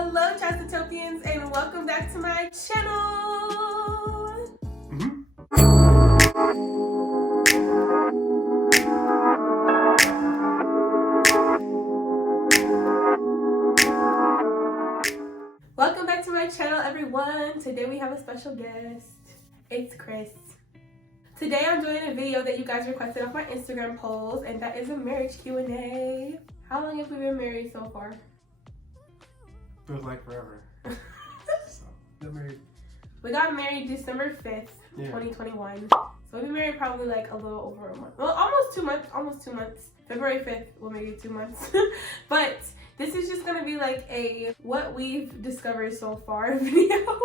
Hello Chastitopians, and welcome back to my channel. Welcome back to my channel, everyone. Today we have a special guest. It's Chris. Today I'm doing a video that you guys requested off my Instagram polls, and that is a marriage Q&A. How long have we been married so far? Feels like forever. So, got married. We got married December 5th, 2021. So we've been married probably like a little over a month. Well, almost 2 months. February 5th will make it 2 months. But this is just gonna be like a what we've discovered so far video.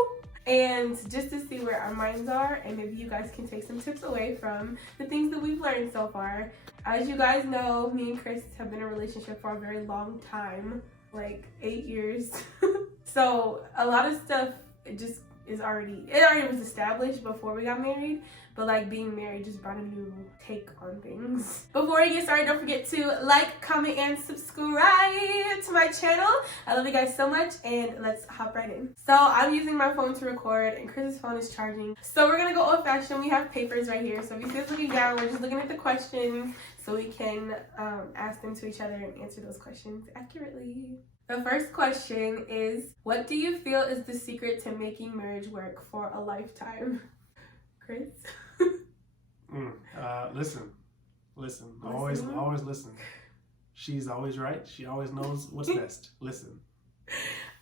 And just to see where our minds are, and maybe you guys can take some tips away from the things that we've learned so far. As you guys know, me and Chris have been in a relationship for a very long time, like 8 years. So a lot of stuff it already was established before we got married, but like being married just brought a new take on things. Before we get started, don't forget to like, comment, and subscribe to my channel. I love you guys so much, and let's hop right in. So I'm using my phone to record, and Chris's phone is charging. So we're gonna go old fashioned. We have papers right here. So if you see us looking down, we're just looking at the questions so we can ask them to each other and answer those questions accurately. The first question is, what do you feel is the secret to making marriage work for a lifetime? Chris? Listen. Always listen. She's always right. She always knows what's best. Listen.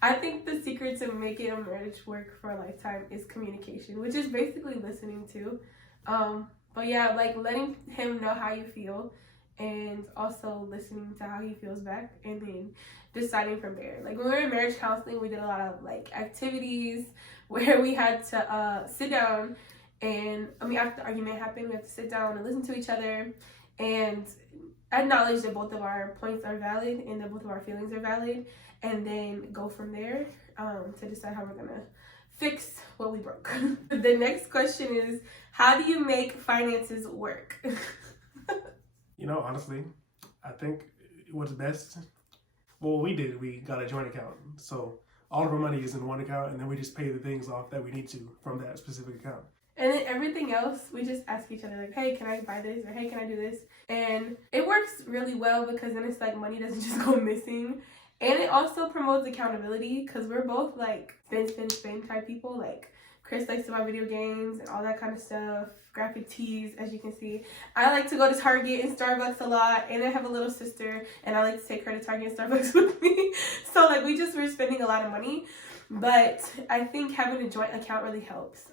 I think the secret to making a marriage work for a lifetime is communication, which is basically listening too. But yeah, like letting him know how you feel, and also listening to how he feels back, and then deciding from there. Like when we were in marriage counseling, we did a lot of like activities where we had to sit down, and after the argument happened, we had to sit down and listen to each other and acknowledge that both of our points are valid and that both of our feelings are valid, and then go from there to decide how we're gonna fix what we broke. The next question is, how do you make finances work? Honestly, I think what's best, well, we got a joint account. So all of our money is in one account, and then we just pay the things off that we need to from that specific account. And then everything else, we just ask each other, like, hey, can I buy this? Or hey, can I do this? And it works really well because then it's like money doesn't just go missing. And it also promotes accountability because we're both like spend type people. Like Chris likes to buy video games and all that kind of stuff, graphic tees, as you can see. I like to go to Target and Starbucks a lot, and I have a little sister, and I like to take her to Target and Starbucks with me. So like we're spending a lot of money. But I think having a joint account really helps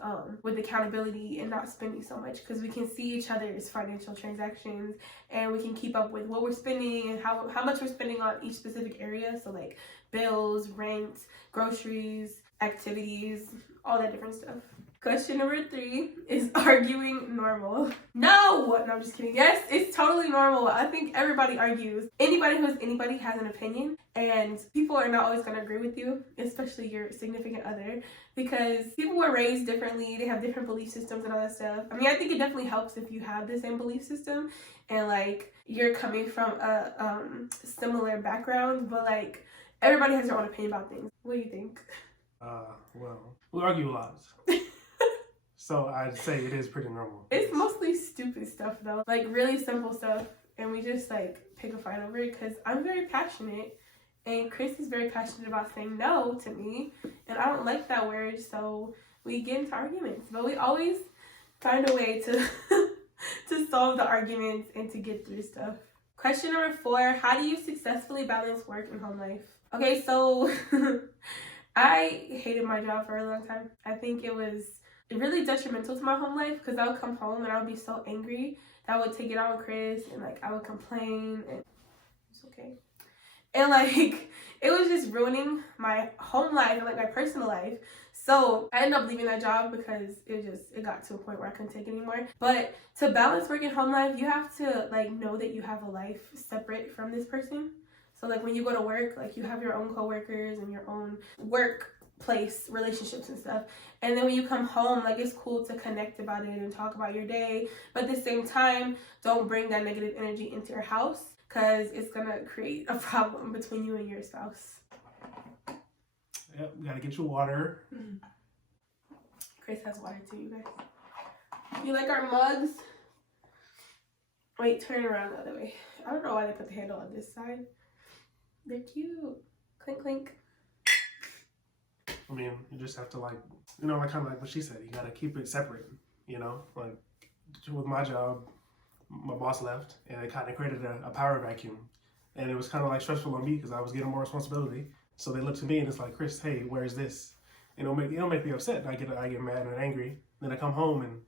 with accountability and not spending so much, because we can see each other's financial transactions, and we can keep up with what we're spending and how much we're spending on each specific area. So like bills, rent, groceries, activities, all that different stuff. Question number 3, is arguing normal? No, I'm just kidding. Yes, it's totally normal. I think everybody argues. Anybody has an opinion, and people are not always going to agree with you, especially your significant other, because people were raised differently. They have different belief systems and all that stuff. I think it definitely helps if you have the same belief system and like you're coming from a similar background, but like everybody has their own opinion about things. What do you think? Well, we argue a lot. So I'd say it is pretty normal. It's mostly stupid stuff though, like really simple stuff, and we just like pick a fight over it because I'm very passionate, and Chris is very passionate about saying no to me, and I don't like that word, so we get into arguments. But we always find a way to to solve the arguments and to get through stuff. Question number 4, how do you successfully balance work and home life? Okay, so I hated my job for a long time. I think it was really detrimental to my home life because I would come home and I would be so angry that I would take it out on Chris, and like I would complain, and it's okay. And like it was just ruining my home life and like my personal life. So I ended up leaving that job because it got to a point where I couldn't take it anymore. But to balance work and home life, you have to like know that you have a life separate from this person. So like when you go to work, like you have your own coworkers and your own workplace relationships and stuff, and then when you come home, like it's cool to connect about it and talk about your day, but at the same time don't bring that negative energy into your house because it's gonna create a problem between you and your spouse. Yep, gotta get your water. Chris has water too, you guys. You like our mugs? Wait, turn it around the other way. I don't know why they put the handle on this side. They're cute. Clink, clink. I mean, you just have to like, you know, like kind of like what she said. You gotta keep it separate. You know, like with my job, my boss left, and it kind of created a power vacuum, and it was kind of like stressful on me because I was getting more responsibility. So they look to me and it's like, Chris, hey, where's this? And it'll make me upset. I get mad and angry. Then I come home and,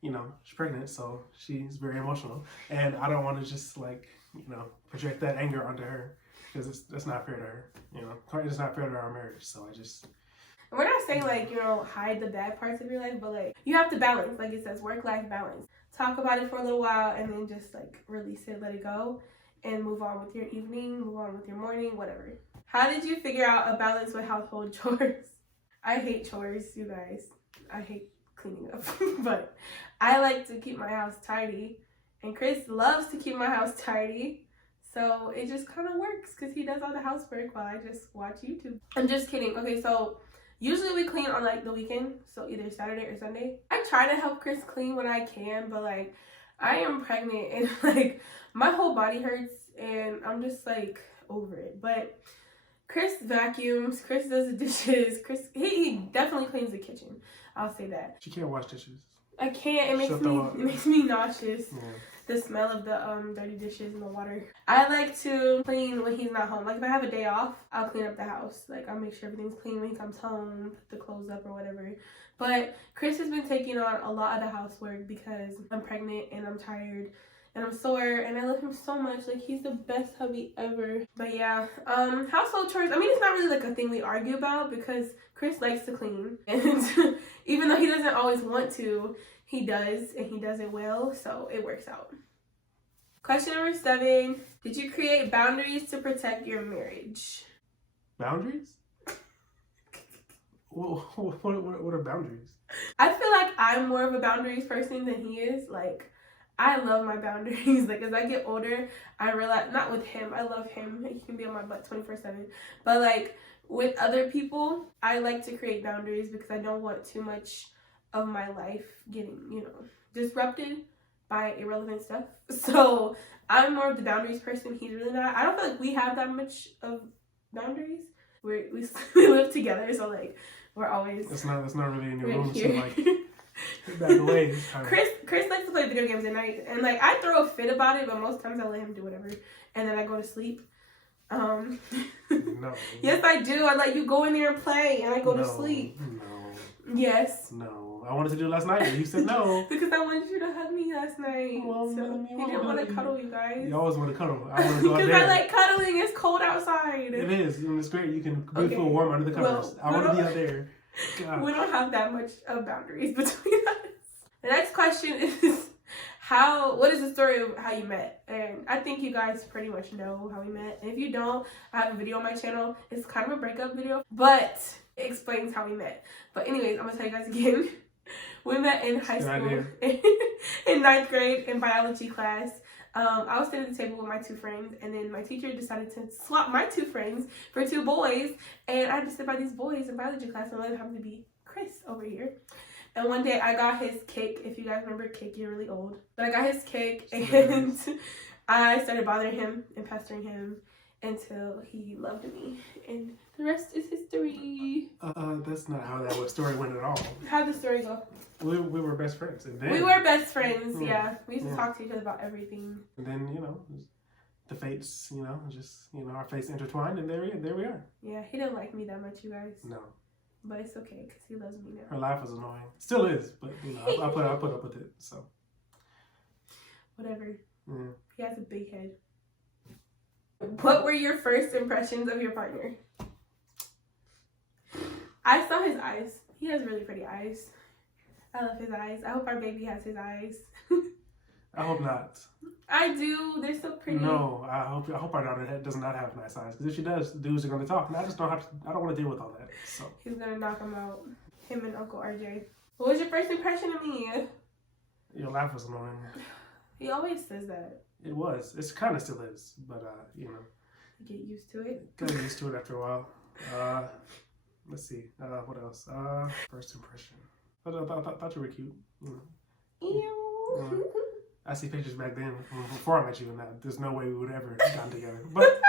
you know, she's pregnant, so she's very emotional, and I don't want to just like, you know, project that anger onto her because that's not fair to her. You know, it's not fair to our marriage. So I just. We're not saying like, you know, hide the bad parts of your life, but like you have to balance, like it says, work-life balance. Talk about it for a little while and then just like release it, let it go, and move on with your evening, move on with your morning, whatever. How did you figure out a balance with household chores? I hate chores, you guys. I hate cleaning up, but I like to keep my house tidy, and Chris loves to keep my house tidy. So it just kind of works because he does all the housework while I just watch YouTube. I'm just kidding. Okay, so usually we clean on like the weekend, so either Saturday or Sunday. I try to help Chris clean when I can, but like I am pregnant and like my whole body hurts and I'm just like over it. But Chris vacuums, Chris does the dishes, Chris he definitely cleans the kitchen. I'll say that. She can't wash dishes. I can't. It makes me nauseous. Yeah. The smell of the dirty dishes and the water. I like to clean when he's not home. Like if I have a day off, I'll clean up the house. Like I'll make sure everything's clean when he comes home, put the clothes up or whatever. But Chris has been taking on a lot of the housework because I'm pregnant and I'm tired and I'm sore and I love him so much. Like he's the best hubby ever. But yeah, household chores. I mean, it's not really like a thing we argue about because Chris likes to clean, and even though he doesn't always want to, he does, and he does it well, so it works out. Question number 7. Did you create boundaries to protect your marriage? Boundaries? What are boundaries? I feel like I'm more of a boundaries person than he is. Like, I love my boundaries. Like, as I get older, I realize, not with him, I love him. He can be on my butt 24/7. But, like, with other people, I like to create boundaries because I don't want too much of my life getting, you know, disrupted by irrelevant stuff. So I'm more of the boundaries person. He's really not. I don't feel like we have that much of boundaries. We live together, so like we're always. That's not really in your room. So like back away. Chris likes to play video games at night, and like I throw a fit about it, but most times I let him do whatever, and then I go to sleep. No. Yes, I do. I let you go in there and play, and I go to sleep. No. Yes. No. I wanted to do it last night, but you said no. Because I wanted you to hug me last night. Well, so he didn't want to cuddle, you guys. You always want to cuddle. I want to go out there. Because I like cuddling. It's cold outside. It is. And it's great. You can feel warm under the covers. Well, I want to be out there. God. We don't have that much of boundaries between us. The next question is, what is the story of how you met? And I think you guys pretty much know how we met. And if you don't, I have a video on my channel. It's kind of a breakup video, but it explains how we met. But anyways, I'm going to tell you guys again. We met in high school in 9th grade in biology class. I was sitting at the table with my 2 friends, and then my teacher decided to swap my 2 friends for 2 boys, and I had to sit by these boys in biology class, and one of them happened to be Chris over here. And one day I got his kick. If you guys remember kick, you're really old. But I got his kick, and I started bothering him and pestering him until he loved me, and the rest is history. That's not how that story went at all. How'd the story go? We were best friends. And then, we were best friends, yeah. We used to talk to each other about everything. And then, you know, the fates, you know, just, you know, our fates intertwined, and there we are. Yeah, he didn't like me that much, you guys. No. But it's okay, because he loves me now. Her laugh was annoying. Still is, but, you know, I put up with it, so. Whatever. Yeah. He has a big head. What were your first impressions of your partner? I saw his eyes. He has really pretty eyes. I love his eyes. I hope our baby has his eyes. I hope not. I do. They're so pretty. No, I hope our daughter does not have nice eyes. Because if she does, dudes are going to talk. And I just don't have to. I don't want to deal with all that. So he's going to knock him out. Him and Uncle RJ. What was your first impression of me? Your laugh was annoying. He always says that. It was. It kind of still is. But, you know. Get used to it. Get used to it after a while. Let's see. What else? First impression. I thought you were cute. Ew. I see pictures back then before I met you, and there's no way we would ever have gotten together. But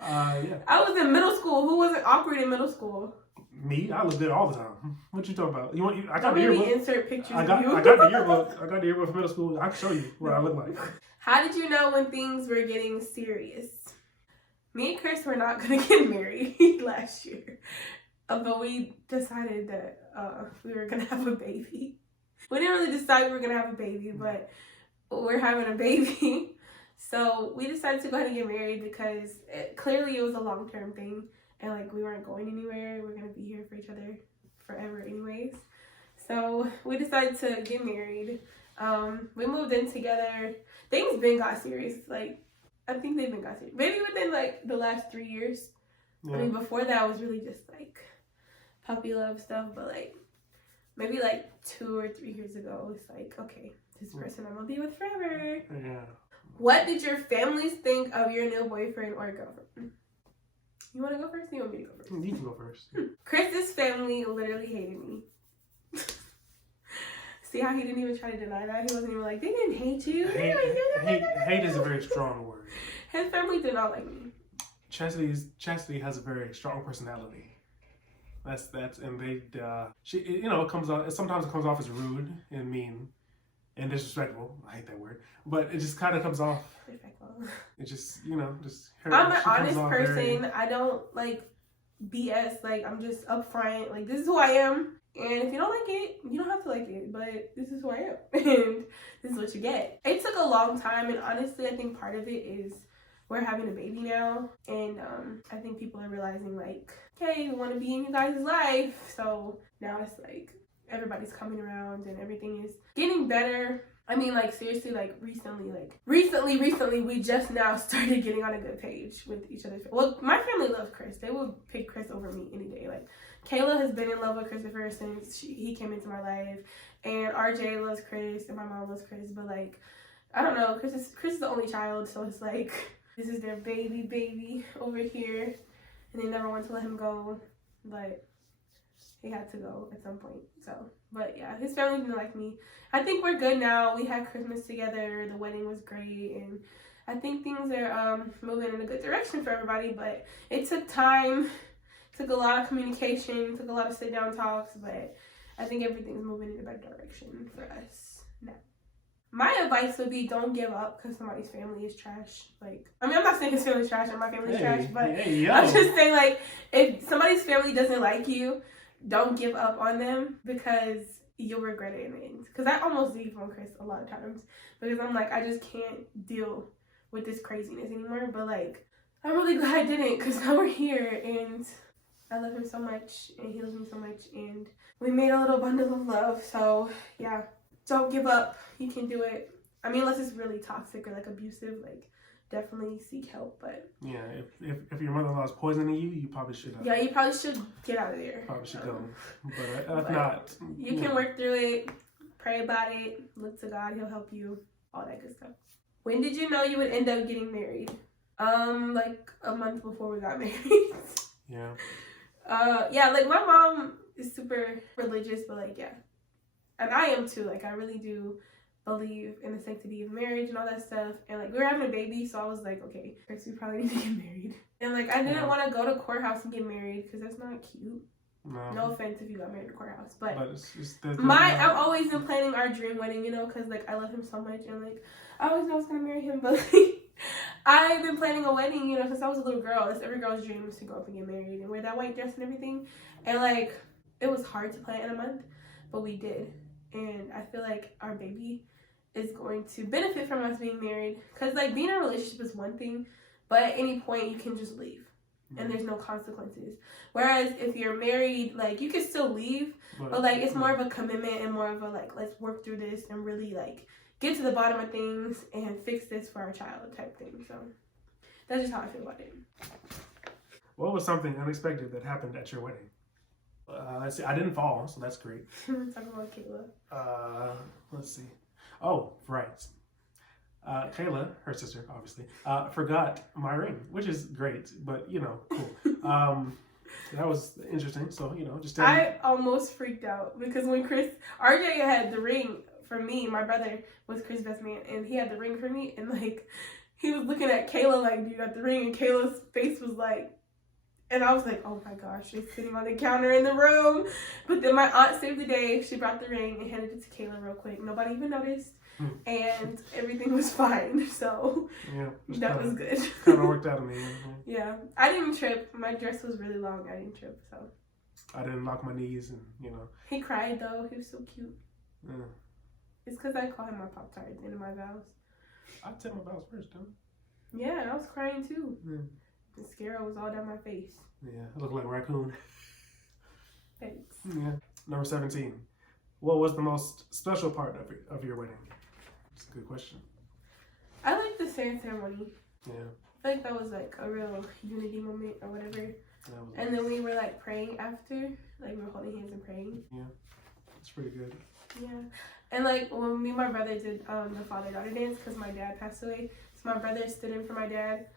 yeah. I was in middle school. Who wasn't awkward in middle school? Me? I look good all the time. What you talking about? I got Don't the maybe yearbook. insert pictures I got of you. the yearbook. I got the yearbook from middle school. I can show you what I look like. How did you know when things were getting serious? Me and Chris were not gonna get married last year, but we decided that we were gonna have a baby. We didn't really decide we were gonna have a baby, but we're having a baby. So we decided to go ahead and get married because clearly it was a long-term thing, and like we weren't going anywhere. We're gonna be here for each other forever anyways. So we decided to get married. We moved in together. Things been got serious. Like, I think they've been got serious. Maybe within like the last 3 years. Yeah. I mean, before that was really just like puppy love stuff. But like maybe like 2 or 3 years ago, it's like, okay, this person I'm gonna be with forever. Yeah. What did your families think of your new boyfriend or girlfriend? You want to go first? Or you want me to go first? You can go first. Chris's family literally hated me. See how he didn't even try to deny that? He wasn't even like, they didn't hate you. Hate is a very strong word. His family did not like me. Chastity has a very strong personality. That's and they she sometimes it comes off as rude and mean and disrespectful. I hate that word, but it just kind of comes off. It just her. I'm an honest person. I don't like BS. Like, I'm just upfront. Like, this is who I am. And if you don't like it, you don't have to like it, but this is who I am, and this is what you get. It took a long time, and honestly, I think part of it is we're having a baby now, and I think people are realizing, like, okay, we want to be in you guys' life, so now it's like everybody's coming around, and everything is getting better. I mean, like, seriously, like, recently, we just now started getting on a good page with each other. Well, my family loves Chris. They will pick Chris over me any day. Like, Kayla has been in love with Christopher since he came into my life, and RJ loves Chris, and my mom loves Chris, but, like, I don't know, Chris is the only child, so it's like, this is their baby over here, and they never want to let him go, but he had to go at some point, so. But yeah, his family didn't like me. I think we're good now. We had Christmas together, the wedding was great, and I think things are moving in a good direction for everybody, but it took time. Took a lot of communication, took a lot of sit-down talks, but I think everything's moving in a better direction for us now. My advice would be don't give up because somebody's family is trash. Like, I mean, I'm not saying his family's trash or my family's trash, but I'm just saying, like, if somebody's family doesn't like you, don't give up on them because you'll regret it in the end. Because I almost leave on Chris a lot of times because I'm like, I just can't deal with this craziness anymore. But, like, I'm really glad I didn't because now we're here and I love him so much, and he loves me so much, and we made a little bundle of love. So yeah, don't give up. You can do it. I mean, unless it's really toxic or like abusive, like definitely seek help. But yeah, if your mother-in-law is poisoning you, you probably should. Yeah, you probably should get out of there. Probably should go. But if not, you can work through it. Pray about it. Look to God. He'll help you. All that good stuff. When did you know you would end up getting married? Like a month before we got married. Yeah. Yeah, like my mom is super religious, but like, yeah. And I am too. Like, I really do believe in the sanctity of marriage and all that stuff. And like, we were having a baby, so I was like, okay, first we probably need to get married. And like, I didn't want to go to courthouse and get married because that's not cute. No offense if you got married in courthouse, but it's just, I've always been planning our dream wedding, you know, because like I love him so much, and like I always knew I was gonna marry him, but like I've been planning a wedding, you know, since I was a little girl. It's every girl's dream is to go up and get married and wear that white dress and everything. And like it was hard to plan in a month, but we did, and I feel like our baby is going to benefit from us being married, because like being in a relationship is one thing, but at any point you can just leave. And there's no consequences. Whereas if you're married, like you can still leave, but like it's more of a commitment and more of a like, let's work through this and really like get to the bottom of things and fix this for our child type thing. So that's just how I feel about it. What was something unexpected that happened at your wedding? Let's see. I didn't fall, so that's great. Talking about Kayla. Let's see. Oh, right. Kayla, her sister, obviously, forgot my ring, which is great, but, you know, cool. That was interesting. So, just I almost freaked out because when RJ had the ring for me, my brother was Chris' best man, and he had the ring for me, and like he was looking at Kayla like, "Do you got the ring?" And Kayla's face was like, and I was like, "Oh my gosh, it's sitting on the counter in the room." But then my aunt saved the day. She brought the ring and handed it to Kayla real quick. Nobody even noticed, and everything was fine. So yeah, that was good. Kind of worked out in the end. Yeah, I didn't trip. My dress was really long. I didn't trip, so. I didn't lock my knees, and He cried though. He was so cute. Yeah. It's because I call him my Pop-Tart at the end of my vows. I take my vows first, don't I? Yeah, and I was crying too. Yeah. The mascara was all down my face. Yeah, I look like a raccoon. Thanks. Yeah. Number 17. What was the most special part of your wedding? It's a good question. I like the sand ceremony. Yeah. I feel like that was like a real unity moment or whatever. And then we were like praying after, like we were holding hands and praying. Yeah, it's pretty good. Yeah, and like when me and my brother did the father-daughter dance because my dad passed away, so my brother stood in for my dad,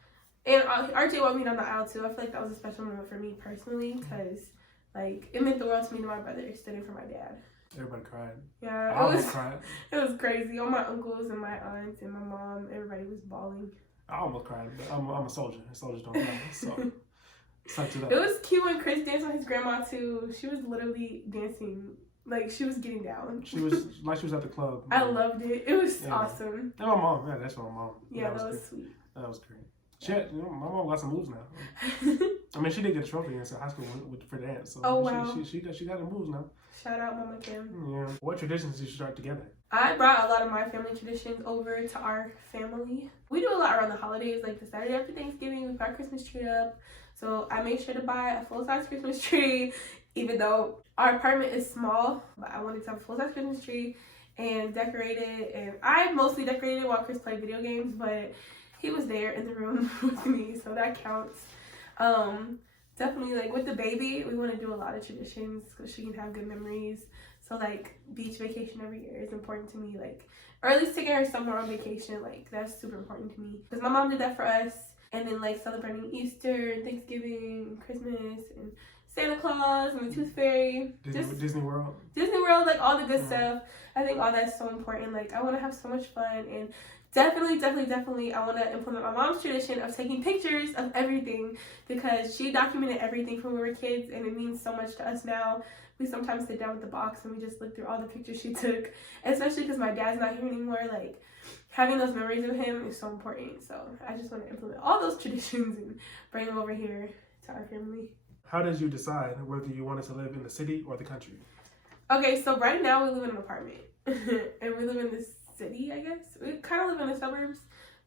and RJ walked me down the aisle too. I feel like that was a special moment for me personally because like it meant the world to me that my brother stood in for my dad. Everybody cried. Yeah, I almost cried. It was crazy. All my uncles and my aunts and my mom, everybody was bawling. I almost cried, but I'm a soldier. Soldiers don't cry, so. It was cute when Chris danced with his grandma too. She was literally dancing, like she was getting down. She was like she was at the club. I loved it. It was awesome. And my mom, yeah, that's my mom. Yeah, that was sweet. That was great. She had, my mom got some moves now. I mean, she did get a trophy in high school for dance. So wow. She got the moves now. Shout out Mama Kim. Yeah. What traditions did you start together? I brought a lot of my family traditions over to our family. We do a lot around the holidays, like the Saturday after Thanksgiving, we put our Christmas tree up. So I made sure to buy a full-size Christmas tree, even though our apartment is small, but I wanted to have a full-size Christmas tree and decorate it. And I mostly decorated it while Chris played video games, but he was there in the room with me, so that counts. Definitely, like with the baby, we want to do a lot of traditions so she can have good memories. So like beach vacation every year is important to me, like, or at least taking her somewhere on vacation, like that's super important to me. Because my mom did that for us, and then like celebrating Easter and Thanksgiving and Christmas and Santa Claus and the Tooth Fairy. Disney World. Disney World, like all the good stuff. I think all that's so important. Like I want to have so much fun, and definitely I want to implement my mom's tradition of taking pictures of everything because she documented everything from when we were kids, and it means so much to us now. We sometimes sit down with the box and we just look through all the pictures she took, especially because my dad's not here anymore. Like having those memories of him is so important. So I just want to implement all those traditions and bring them over here to our family. How did you decide whether you wanted to live in the city or the country? Okay, so right now we live in an apartment and we live in the city, I guess. We kind of live in the suburbs,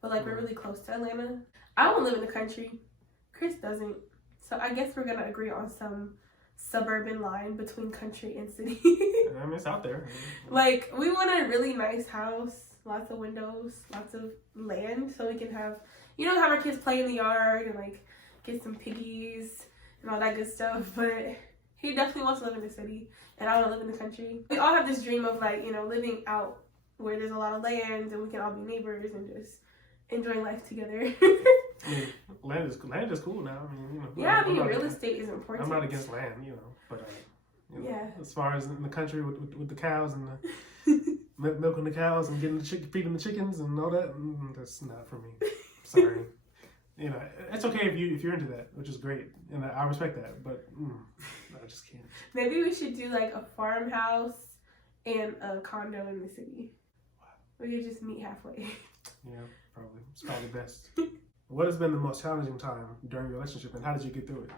but like we're really close to Atlanta. I don't live in the country. Chris doesn't. So I guess we're going to agree on some suburban line between country and city. I mean, it's out there. Like we want a really nice house, lots of windows, lots of land, so we can have, have our kids play in the yard and like get some piggies and all that good stuff. But he definitely wants to live in the city, and I want to live in the country. We all have this dream of like, living out where there's a lot of land and we can all be neighbors and just enjoying life together. I mean, land is cool now. I mean, real estate is important. I'm not against land, but yeah. As far as in the country with the cows and the milking the cows and getting feeding the chickens and all that, that's not for me. Sorry. It's okay if you're into that, which is great, and I respect that. But I just can't. Maybe we should do like a farmhouse and a condo in the city. Wow. We could just meet halfway. Yeah, probably. It's probably best. What has been the most challenging time during your relationship, and how did you get through it?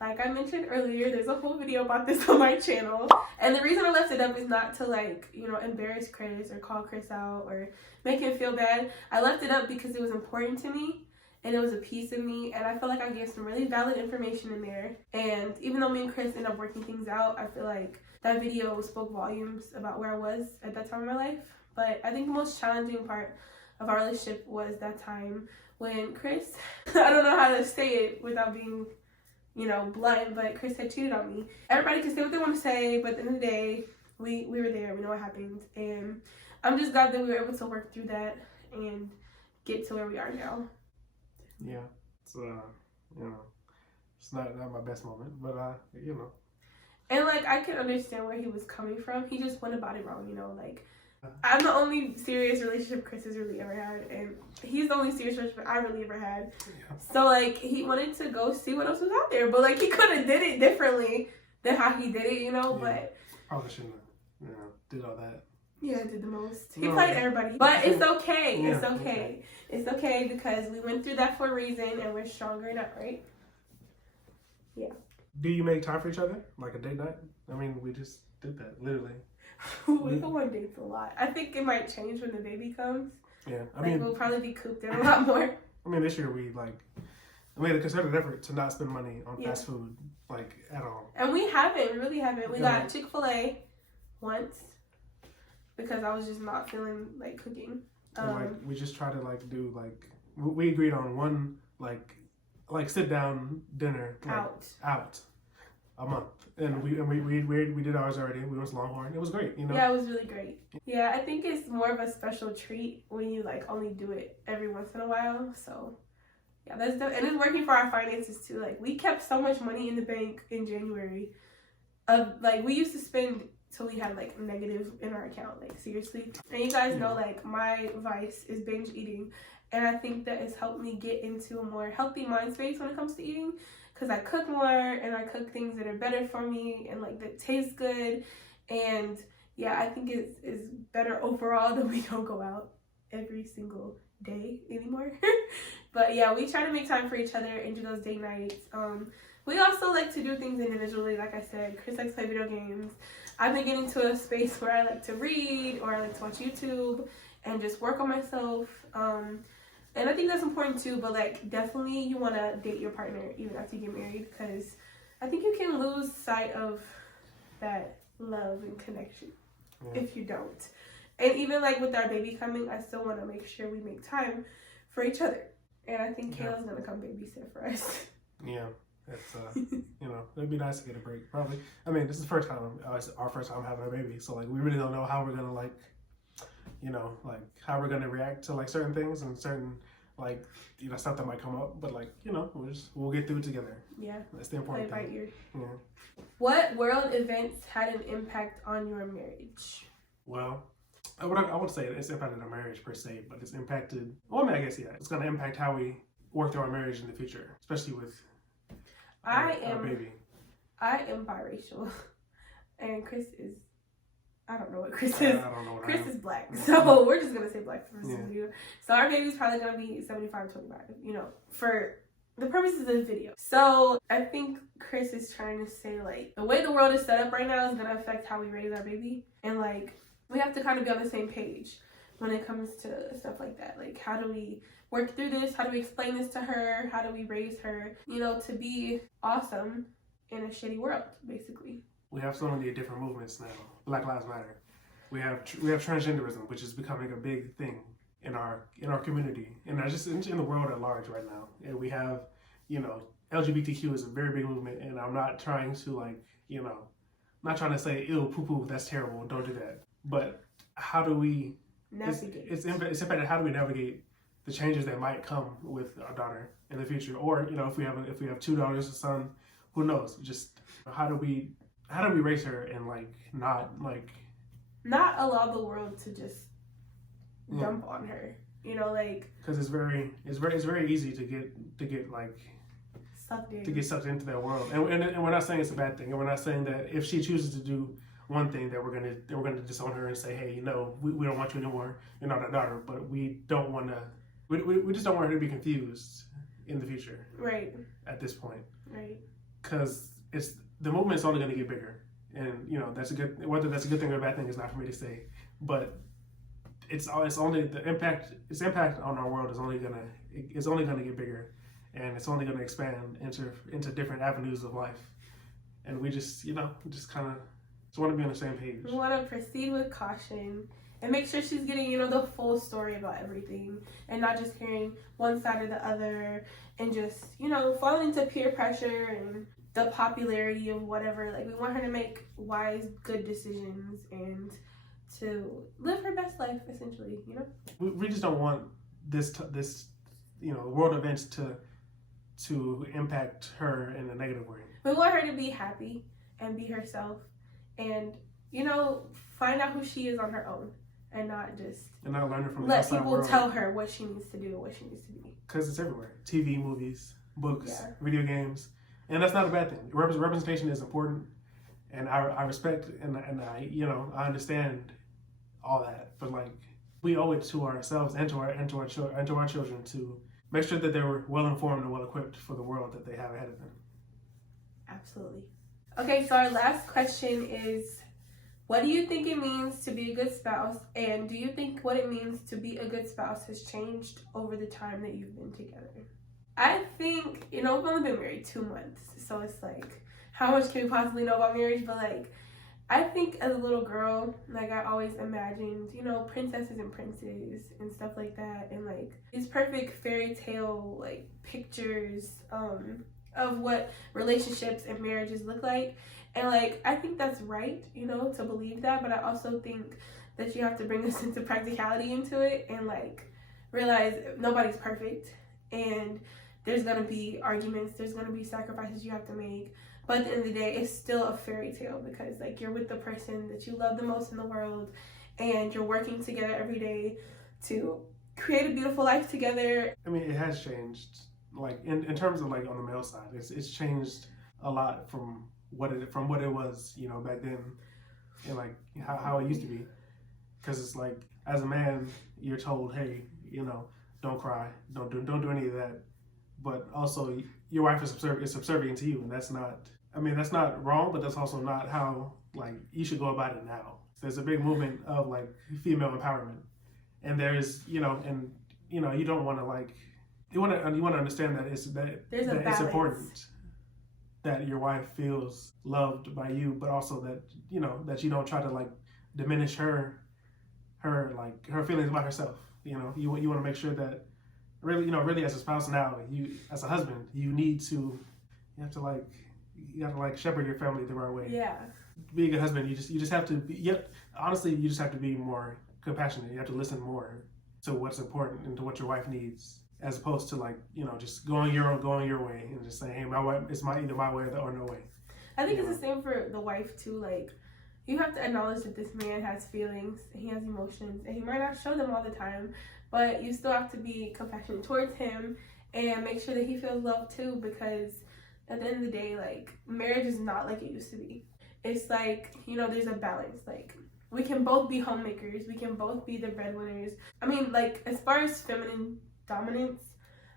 Like I mentioned earlier, there's a whole video about this on my channel. And the reason I left it up is not to like, embarrass Chris or call Chris out or make him feel bad. I left it up because it was important to me and it was a piece of me. And I feel like I gave some really valid information in there. And even though me and Chris ended up working things out, I feel like that video spoke volumes about where I was at that time in my life. But I think the most challenging part of our relationship was that time when Chris, I don't know how to say it without being, blunt, but Chris had cheated on me. Everybody can say what they want to say, but at the end of the day, we were there. We know what happened. And I'm just glad that we were able to work through that and get to where we are now. Yeah. It's, It's not my best moment, but you know. And like I can understand where he was coming from. He just went about it wrong, you know. Like I'm the only serious relationship Chris has really ever had, and he's the only serious relationship I really ever had. Yeah. So like he wanted to go see what else was out there, but like he could have did it differently than how he did it, you know. Yeah. But probably shouldn't have, you know, did all that. Yeah, did the most. He played everybody, but it's okay. Yeah. It's okay. It's okay because we went through that for a reason, and we're stronger now, right? Yeah. Do you make time for each other? Like a date night? I mean, we just did that, literally. We go on dates a lot. I think it might change when the baby comes. Yeah. I mean, we'll probably be cooped in a lot more. I mean, this year we made a concerted effort to not spend money on fast food, like, at all. And we haven't. We really haven't. We got Chick-fil-A once because I was just not feeling like cooking. And, we just try to, do, we agreed on one, sit down dinner out a month, and we did ours already. We went to Longhorn. It was great, you know. Yeah, it was really great. Yeah, I think it's more of a special treat when you only do it every once in a while. So yeah, and it's working for our finances too. Like we kept so much money in the bank in January. We used to spend till we had negative in our account. Seriously. And you guys know my vice is binge eating. And I think that it's helped me get into a more healthy mind space when it comes to eating. Because I cook more and I cook things that are better for me and that taste good. And yeah, I think it's better overall that we don't go out every single day anymore. But yeah, we try to make time for each other and do those date nights. We also like to do things individually. Like I said, Chris likes to play video games. I've been getting to a space where I like to read or I like to watch YouTube and just work on myself. And I think that's important too, but definitely you want to date your partner even after you get married, because I think you can lose sight of that love and connection if you don't. And even with our baby coming, I still want to make sure we make time for each other. And I think Kayla's going to come babysit for us. Yeah, it's, you know, it'd be nice to get a break, probably. I mean, this is the first time, our first time having a baby, so we really don't know how we're going to how we're gonna react to certain things and certain stuff that might come up, but we'll get through it together. Yeah, that's the important thing. Ear. Yeah. What world events had an impact on your marriage? Well, I would say it's impacted our marriage per se, but it's impacted. Well, I guess it's gonna impact how we work through our marriage in the future, especially with our baby. I am biracial, and Chris is. I don't know what Chris is. I don't know what Chris is black, so we're just gonna say black for this video. So our baby's probably gonna be 75-25, you know, for the purposes of the video. So I think Chris is trying to say the way the world is set up right now is gonna affect how we raise our baby, and we have to kind of be on the same page when it comes to stuff like that. How do we work through this? How do we explain this to her? How do we raise her, you know, to be awesome in a shitty world, basically. We have so many different movements now. Black Lives Matter. We have transgenderism, which is becoming a big thing in our community, and just in the world at large right now. And we have, you know, LGBTQ is a very big movement, and I'm not trying to not trying to say ew, poo poo, that's terrible, don't do that. But how do we navigate? It's impacted. How do we navigate the changes that might come with our daughter in the future, or if we have 2 daughters, a son, who knows? Just how do we raise her and not allow the world to just dump on her, you know, because it's very easy to get sucked into that world, and we're not saying it's a bad thing, and we're not saying that if she chooses to do one thing that we're gonna disown her and say, hey, no, we don't want you anymore, you're not our daughter, but we don't want to, we just don't want her to be confused in the future, right? At this point, right? Because the movement's only going to get bigger, and whether that's a good thing or a bad thing is not for me to say, but its impact on our world is only gonna get bigger, and it's only gonna expand into different avenues of life, and we just kind of want to be on the same page. We want to proceed with caution and make sure she's getting the full story about everything, and not just hearing one side or the other, and just falling into peer pressure and the popularity of whatever. We want her to make wise, good decisions and to live her best life, essentially, We just don't want this world events to impact her in a negative way. We want her to be happy and be herself and, you know, find out who she is on her own and not just learn it from the let outside people world. tell her what she needs to do and what she needs to be. Because it's everywhere. TV, movies, books, Yeah. video games. And that's not a bad thing. Representation is important. And I respect and I, you know, I understand all that. But like, we owe it to ourselves and to our children to make sure that they're well informed and well equipped for the world that they have ahead of them. Absolutely. Okay, so our last question is, what do you think it means to be a good spouse? And do you think what it means to be a good spouse has changed over the time that you've been together? I think, you know, we've only been married 2 months. So it's like, how much can we possibly know about marriage? But like, I think as a little girl, like I always imagined, you know, princesses and princes and stuff like that. And like these perfect fairy tale like pictures of what relationships and marriages look like. And like, I think that's right, you know, to believe that. But I also think that you have to bring a sense of practicality into it and like realize nobody's perfect. And there's going to be arguments. There's going to be sacrifices you have to make. But at the end of the day, it's still a fairy tale because like you're with the person that you love the most in the world and you're working together every day to create a beautiful life together. I mean, it has changed. Like in terms of like on the male side, it's changed a lot from what it was, you know, back then, and like how it used to be. Because it's like, as a man, you're told, hey, you know, don't cry, don't do any of that. But also, your wife is subservient to you, and that's not. I mean, that's not wrong, but that's also not how like you should go about it now. There's a big movement of like female empowerment, and there's you don't want to like you want to understand that it's important that your wife feels loved by you, but also that that you don't try to like diminish her feelings about herself. You know, you want to make sure that really as a spouse now, you as a husband, you have to shepherd your family the right way. Yeah. Be a good husband. You just have to be. Honestly, you just have to be more compassionate. You have to listen more to what's important and to what your wife needs, as opposed to like just going your way and just saying, hey, my wife, it's either my way or no way. I think it's the same for the wife too. Like, you have to acknowledge that this man has feelings, he has emotions, and he might not show them all the time, but you still have to be compassionate towards him and make sure that he feels loved too, because at the end of the day, like, marriage is not like it used to be. It's like, there's a balance. Like, we can both be homemakers, we can both be the breadwinners. I mean, like, as far as feminine dominance,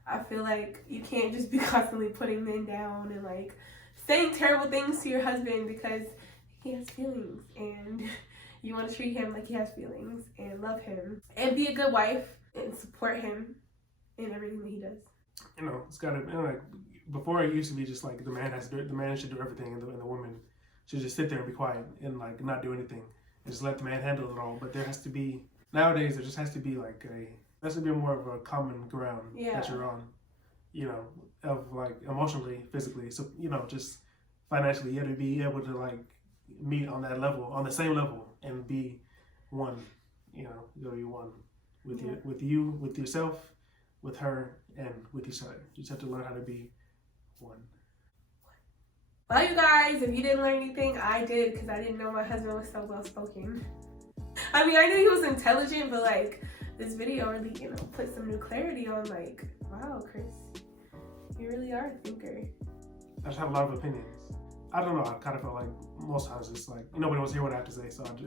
I feel like you can't just be constantly putting men down and like saying terrible things to your husband because he has feelings, and you want to treat him like he has feelings and love him and be a good wife and support him in everything that he does. It's gotta like, before it used to be just like the man should do everything, and the woman should just sit there and be quiet and like not do anything and just let the man handle it all. But there has to be nowadays there just has to be like more of a common ground that you're on, of like emotionally, physically, so just financially, you have to be able to like meet on that level, on the same level, and be one. You gotta be one with yourself, with her, and with each other. You just have to learn how to be one. Well, you guys, if you didn't learn anything, I did, because I didn't know my husband was so well spoken. I mean, I knew he was intelligent, but like, this video really, put some new clarity on like, wow, Chris, you really are a thinker. I just have a lot of opinions. I don't know, I kind of felt like most times it's like nobody wants to hear what I have to say, so I'd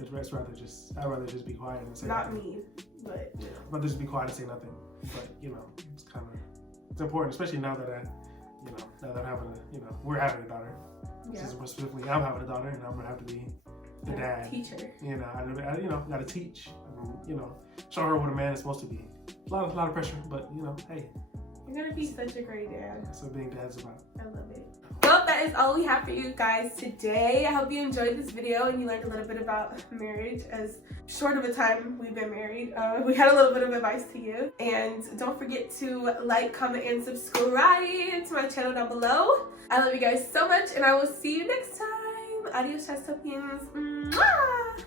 rather just be quiet and say Not nothing. me, but I'd rather just be quiet and say nothing. But it's important, especially now that I'm having we're having a daughter. yeah. Specifically, I'm having a daughter, and I'm gonna have to be the dad. Teacher. I gotta teach. Show her what a man is supposed to be. A lot of pressure, but hey. You're gonna be such a great dad. That's what being dad's about. I love it. Well, that is all we have for you guys today. I hope you enjoyed this video and you learned a little bit about marriage. As short of a time we've been married, we had a little bit of advice to give. And don't forget to like, comment, and subscribe to my channel down below. I love you guys so much, and I will see you next time. Adios, Chastopians. Mwah!